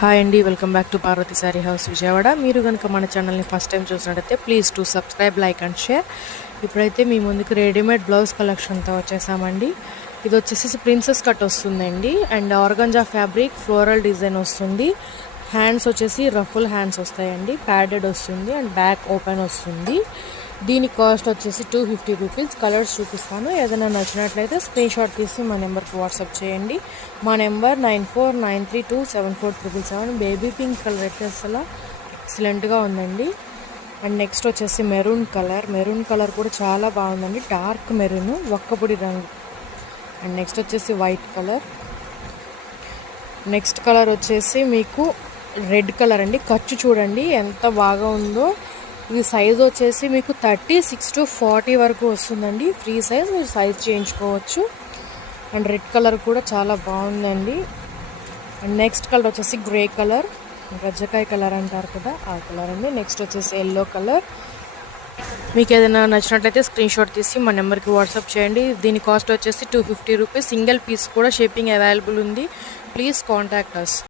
Hi అండి, welcome back to Parvati saree house Vijayawada. మీరు కనుక మన ఛానల్ని ఫస్ట్ టైం చూసినట్టయితే please to subscribe, like and share. ఇప్పుడైతే మీ ముందుకు రెడీమేడ్ బ్లౌజ్ కలెక్షన్తో వచ్చేసామండి. ఇది వచ్చేసి ప్రిన్సెస్ కట్ వస్తుందండి and organza fabric floral design వస్తుంది. హ్యాండ్స్ వచ్చేసి రఫుల్ హ్యాండ్స్ వస్తాయండి, ప్యాడెడ్ వస్తుంది అండ్ బ్యాక్ ఓపెన్ వస్తుంది. దీని కాస్ట్ వచ్చేసి 250 రూపీస్. కలర్స్ చూపిస్తాను, ఏదైనా నచ్చినట్లయితే స్క్రీన్ షాట్ తీసి మా నెంబర్కి వాట్సాప్ చేయండి. మా నెంబర్ 9493274777. బేబీ పింక్ కలర్ అయితే అసలు ఎక్సలెంట్గా ఉందండి. అండ్ నెక్స్ట్ వచ్చేసి మెరూన్ కలర్ కూడా చాలా బాగుందండి, డార్క్ మెరూన్ ఒక్కపొడి రంగు. అండ్ నెక్స్ట్ వచ్చేసి వైట్ కలర్. నెక్స్ట్ కలర్ వచ్చేసి మీకు రెడ్ కలర్ అండి. ఖర్చు చూడండి ఎంత బాగా ఉందో. ఇది సైజ్ వచ్చేసి మీకు 36 to 40 వరకు వస్తుందండి. ఫ్రీ సైజ్, మీరు సైజ్ చేయించుకోవచ్చు. అండ్ రెడ్ కలర్ కూడా చాలా బాగుందండి. అండ్ నెక్స్ట్ కలర్ వచ్చేసి గ్రే కలర్, రజ్జకాయ కలర్ అంటారు కదా ఆ కలర్ అండి. నెక్స్ట్ వచ్చేసి ఎల్లో కలర్. మీకు ఏదైనా నచ్చినట్లయితే స్క్రీన్ షాట్ తీసి మా నెంబర్కి వాట్సాప్ చేయండి. దీని కాస్ట్ వచ్చేసి 250 రూపీస్. సింగిల్ పీస్ కూడా షిప్పింగ్ అవైలబుల్ ఉంది. Please contact us.